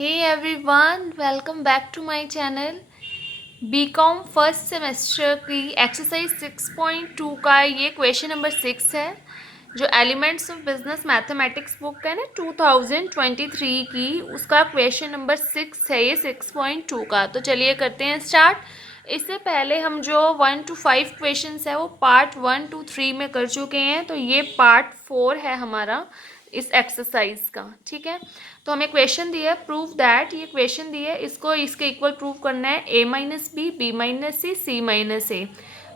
Hey everyone, welcome back to my channel. BCom first semester की exercise 6.2 का ये question number 6 है जो elements of business mathematics book है ना 2023 की, उसका क्वेश्चन नंबर 6 है ये 6.2 का। तो चलिए करते हैं स्टार्ट। इससे पहले हम जो 1 to 5 क्वेश्चंस है वो पार्ट 1 to 3 में कर चुके हैं, तो ये पार्ट 4 है हमारा इस एक्सरसाइज का। ठीक है, तो हमें क्वेश्चन दिया है प्रूव दैट, ये क्वेश्चन दिया है, इसको इसके इक्वल प्रूव करना है a minus b, b minus c, c minus a.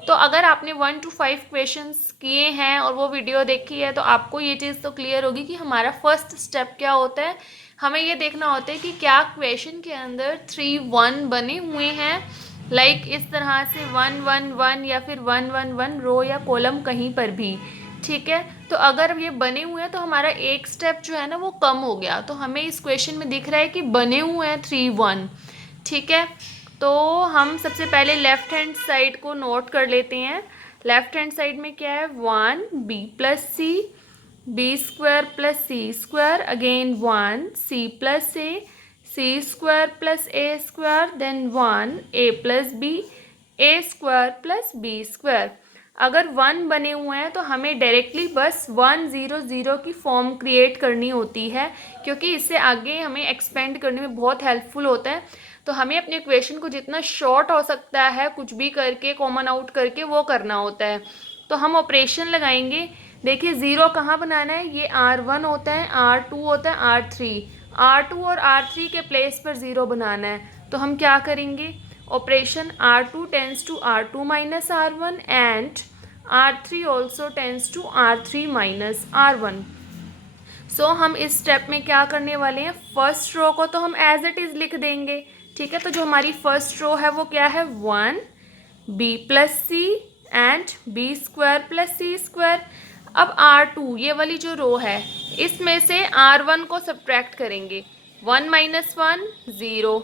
तो अगर आपने 1 to 5 क्वेश्चंस किए हैं और वो वीडियो देखी है तो आपको ये चीज़ तो क्लियर होगी कि हमारा फर्स्ट स्टेप क्या होता है। हमें ये देखना होता है कि क्या क्वेश्चन के अंदर 3 1 बने हुए हैं, लाइक इस तरह से 1 1 1 या फिर 1 1 1 रो या कॉलम कहीं पर भी। ठीक है, तो अगर ये बने हुए हैं तो हमारा एक स्टेप जो है ना वो कम हो गया। तो हमें इस क्वेश्चन में दिख रहा है कि बने हुए हैं 3 1। ठीक है, तो हम सबसे पहले लेफ्ट हैंड साइड को नोट कर लेते हैं। लेफ्ट हैंड साइड में क्या है, 1 B plus c, b square plus सी स्क्वायर, अगेन 1 सी प्लस ए, सी स्क्वायर प्लस ए स्क्वायर, देन 1 ए प्लस बी, ए स्क्वायर प्लस बी स्क्वायर। अगर 1 बने हुए हैं तो हमें डायरेक्टली बस 1 0 0 की फॉर्म क्रिएट करनी होती है, क्योंकि इससे आगे हमें एक्सपेंड करने में बहुत हेल्पफुल होता है। तो हमें अपने इक्वेशन को जितना शॉर्ट हो सकता है कुछ भी करके, कॉमन आउट करके वो करना होता है। तो हम ऑपरेशन लगाएंगे। देखिए ज़ीरो कहाँ बनाना है, ये R1 होता है, R2 होता है, R3। R2 और R3 के प्लेस पर ज़ीरो बनाना है। तो हम क्या करेंगे, operation R2 tends to R2 minus R1 and R3 also tends to R3 minus R1। So हम इस स्टेप में क्या करने वाले हैं, फर्स्ट रो को तो हम एज इट इज़ लिख देंगे। ठीक है, तो जो हमारी फर्स्ट रो है वो क्या है, 1 B plus C and B square plus C square. अब R2 ये वाली जो रो है इसमें से R1 को सब्ट्रैक्ट करेंगे, 1 माइनस 1 0,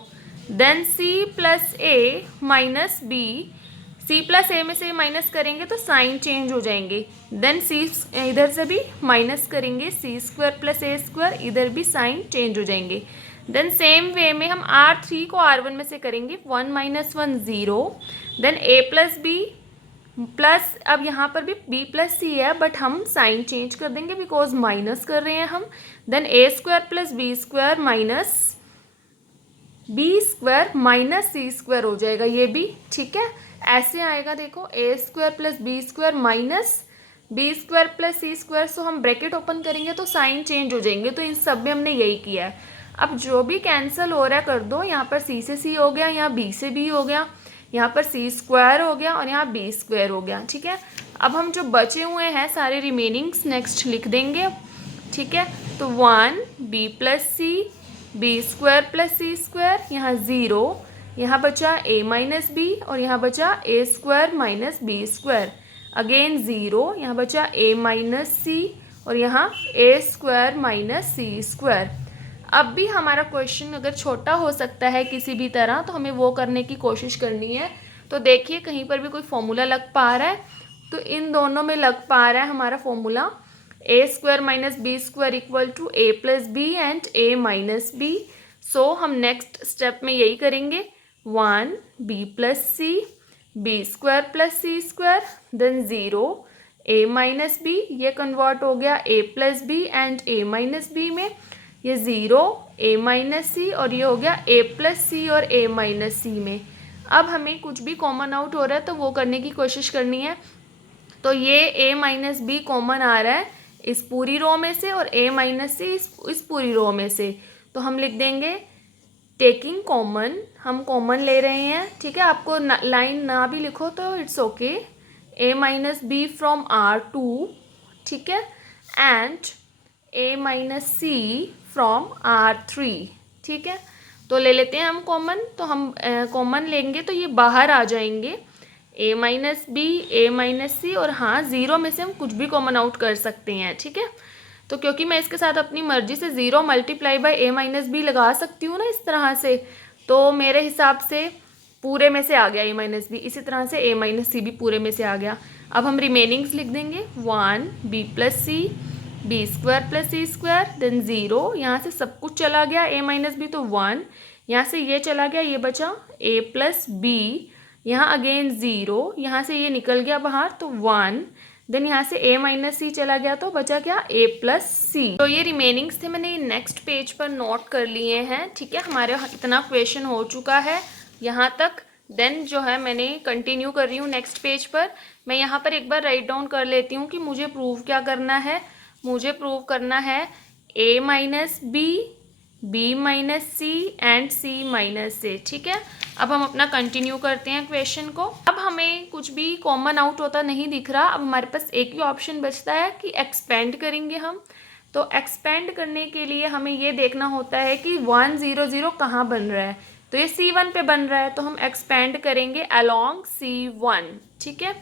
देन सी प्लस ए माइनस बी, सी प्लस ए में से माइनस करेंगे तो साइन चेंज हो जाएंगे, देन सी इधर से भी माइनस करेंगे, सी स्क्वायर प्लस ए स्क्वायर, इधर भी साइन चेंज हो जाएंगे। देन सेम वे में हम R3 को R1 में से करेंगे, 1 माइनस 1 0, देन ए प्लस बी प्लस, अब यहाँ पर भी b प्लस सी है बट हम साइन चेंज कर देंगे बिकॉज माइनस कर रहे हैं हम, then a square plus b square minus b square minus c square हो जाएगा ये भी। ठीक है, ऐसे आएगा, देखो a square plus b square minus b square plus C square. So हम ब्रैकेट ओपन करेंगे तो साइन चेंज हो जाएंगे। तो इन सब में हमने यही किया है। अब जो भी कैंसिल हो रहा है कर दो, यहाँ पर सी से सी हो गया, यहाँ बी से बी हो गया, यहाँ पर सी स्क्वायर हो गया और यहाँ बी स्क्वायर हो गया। ठीक है, अब हम जो बचे हुए हैं सारे रिमेनिंग्स नेक्स्ट लिख देंगे। ठीक है, तो 1 B plus c, b square plus सी स्क्वायर, यहाँ 0, यहाँ बचा ए माइनस बी और यहाँ बचा a square minus b square, again 0, यहाँ बचा ए माइनस सी और यहाँ a square minus c square. अब भी हमारा क्वेश्चन अगर छोटा हो सकता है किसी भी तरह तो हमें वो करने की कोशिश करनी है। तो देखिए कहीं पर भी कोई फॉर्मूला लग पा रहा है तो इन दोनों में लग पा रहा है हमारा formula, a square minus b square equal to a plus b and A minus b. So हम नेक्स्ट स्टेप में यही करेंगे, 1 B plus c, b square plus C square, then 0 a minus b, ये कन्वर्ट हो गया a plus b and A minus b में, ये 0 a minus c और ये हो गया ए प्लस सी और ए माइनस सी में। अब हमें कुछ भी कॉमन आउट हो रहा है तो वो करने की कोशिश करनी है। तो ये ए माइनस बी कॉमन आ रहा है इस पूरी रो में से और ए माइनस सी इस पूरी रो में से। तो हम लिख देंगे टेकिंग कॉमन, हम कॉमन ले रहे हैं। ठीक है, आपको लाइन ना भी लिखो तो it's okay, A minus B from R2। ठीक है, and A minus C from R3। ठीक है, तो ले लेते हैं हम कॉमन। तो हम कॉमन लेंगे तो ये बाहर आ जाएंगे, ए minus b, a minus c और हाँ 0 में से हम कुछ भी कॉमन आउट कर सकते हैं। ठीक है, तो क्योंकि मैं इसके साथ अपनी मर्जी से 0 multiply by A minus B लगा सकती हूँ ना इस तरह से, तो मेरे हिसाब से पूरे में से आ गया ए माइनस बी, इसी तरह से ए माइनस सी भी पूरे में से आ गया। अब हम रिमेनिंग्स लिख देंगे, 1 B plus c, b square plus सी स्क्वायर, देन 0, यहाँ से सब कुछ चला गया, a माइनस बी तो 1, यहाँ से ये चला गया, ये बचा a प्लस बी, यहाँ अगेन 0, यहाँ से ये निकल गया बाहर तो 1, देन यहाँ से a माइनस सी चला गया तो बचा क्या a प्लस सी। तो ये रिमेनिंग्स थे, मैंने नेक्स्ट पेज पर नोट कर लिए हैं। ठीक है, हमारे इतना क्वेश्चन हो चुका है यहाँ तक। देन जो है मैंने कंटिन्यू कर रही हूँ नेक्स्ट पेज पर। मैं यहाँ पर एक बार राइट डाउन कर लेती हूँ कि मुझे प्रूव क्या करना है। मुझे प्रूव करना है a minus b minus c and c minus a. ठीक है, अब हम अपना कंटिन्यू करते हैं क्वेश्चन को। अब हमें कुछ भी कॉमन आउट होता नहीं दिख रहा। अब हमारे पास एक ही ऑप्शन बचता है कि एक्सपेंड करेंगे हम। तो एक्सपेंड करने के लिए हमें ये देखना होता है कि 1 0 0 कहाँ बन रहा है। तो ये C1 पे बन रहा है, तो हम एक्सपेंड करेंगे अलोंग C1। ठीक है,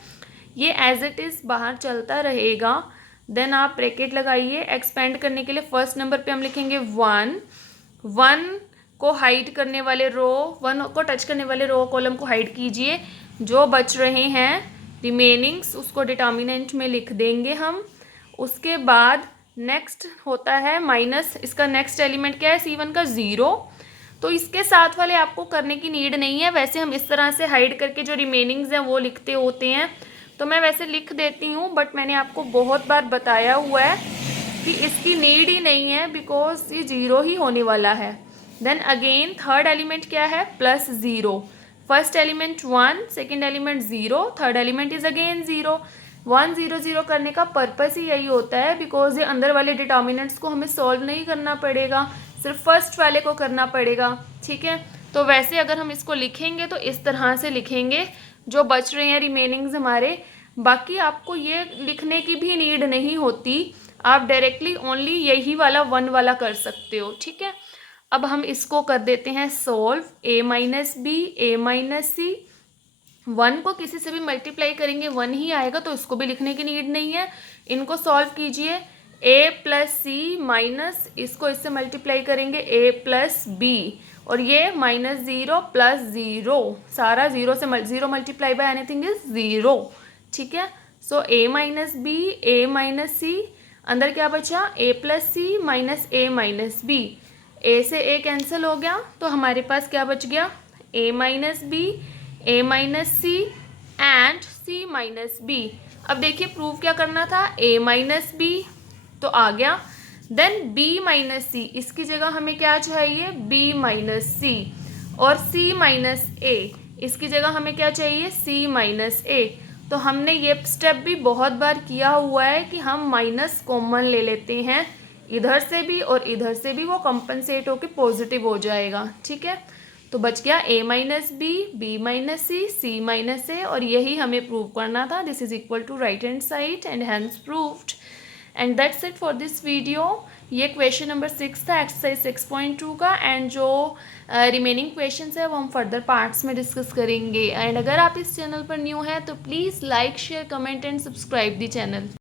ये एज इट इज़ बाहर चलता रहेगा। देन आप ब्रैकेट लगाइए। एक्सपेंड करने के लिए फर्स्ट नंबर पे हम लिखेंगे 1 को हाइड करने वाले रो, 1 को टच करने वाले रो कॉलम को हाइड कीजिए। जो बच रहे हैं रिमेनिंग्स उसको डिटर्मिनेंट में लिख देंगे हम। उसके बाद नेक्स्ट होता है माइनस। इसका नेक्स्ट एलिमेंट क्या है, C1 का 0। तो इसके साथ वाले आपको करने की नीड नहीं है। वैसे हम इस तरह से हाइड करके जो रिमेनिंग्स हैं वो लिखते होते हैं, तो मैं वैसे लिख देती हूँ। बट मैंने आपको बहुत बार बताया हुआ है कि इसकी नीड ही नहीं है, बिकॉज ये 0 ही होने वाला है। देन अगेन थर्ड एलिमेंट क्या है, plus 0। First element 1, second element 0, third element is again 0। 1 0 0 करने का पर्पस ही यही होता है, बिकॉज ये अंदर वाले डिटर्मिनेंट्स को हमें सॉल्व नहीं करना पड़ेगा, सिर्फ फर्स्ट वाले को करना पड़ेगा। ठीक है, तो वैसे अगर हम इसको लिखेंगे तो इस तरह से लिखेंगे, जो बच रहे हैं रिमेनिंग्स हमारे। बाकी आपको ये लिखने की भी नीड नहीं होती, आप डायरेक्टली ओनली यही वाला 1 वाला कर सकते हो। ठीक है, अब हम इसको कर देते हैं solve. a minus b a minus c, 1 को किसी से भी मल्टीप्लाई करेंगे 1 ही आएगा, तो इसको भी लिखने की नीड नहीं है। इनको सॉल्व कीजिए। a प्लस सी माइनस, इसको इससे मल्टीप्लाई करेंगे a प्लस बी, और ये माइनस 0 प्लस 0, सारा 0 से 0 मल्टीप्लाई बाय एनीथिंग इज 0। ठीक है, so a minus b a minus c, अंदर क्या बचा a plus c minus a minus b. a से a कैंसिल हो गया, तो हमारे पास क्या बच गया, a minus b a minus c and c minus b. अब देखिए प्रूव क्या करना था, a माइनस बी तो आ गया, देन b माइनस सी, इसकी जगह हमें क्या चाहिए, b माइनस सी, और c माइनस a, इसकी जगह हमें क्या चाहिए, c माइनस a। तो हमने ये स्टेप भी बहुत बार किया हुआ है कि हम माइनस कॉमन ले लेते हैं, इधर से भी और इधर से भी, वो कंपनसेट होकर पॉजिटिव हो जाएगा। ठीक है, तो बच गया a minus b minus c minus a, और यही हमें प्रूव करना था। This is equal to right hand side and hence proved. And that's it for this video. ये क्वेश्चन नंबर 6 था एक्सरसाइज 6.2 का, एंड जो रिमेनिंग क्वेश्चंस है वो हम फर्दर पार्ट्स में डिस्कस करेंगे। एंड अगर आप इस चैनल पर न्यू हैं तो please like share comment and subscribe the channel.